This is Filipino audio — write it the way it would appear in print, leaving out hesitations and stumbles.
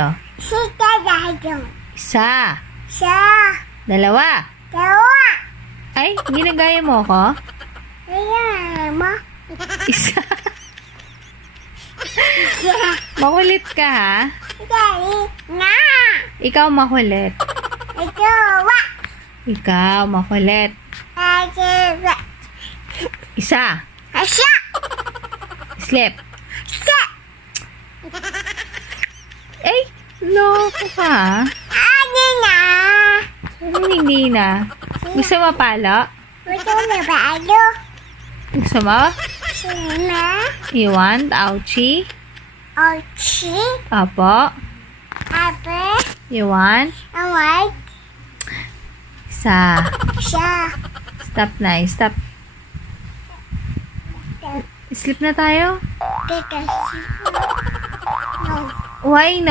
Oh. Sita dahil. Isa. Sa. Dalawa. Tawa. Ay, ginagaya mo ako? Ayan mo. Isa. Sa. Makulit ka, ha? Dali. Na. Ikaw makulit. Ito. Wa. Ikaw makulit. Ate. Isa. Asya. Slip. Sa. Ay, loko ka, ha? Ano na? Ano hindi na? Gusto mo palo? Gusto na ba ano? Gusto mo? Sina. You want? Ouchie? Ochi. Opo. Ape. You want? Away. Isa. Siya. Stop na. Stop. Sleep na tayo? Kikasi. No. Why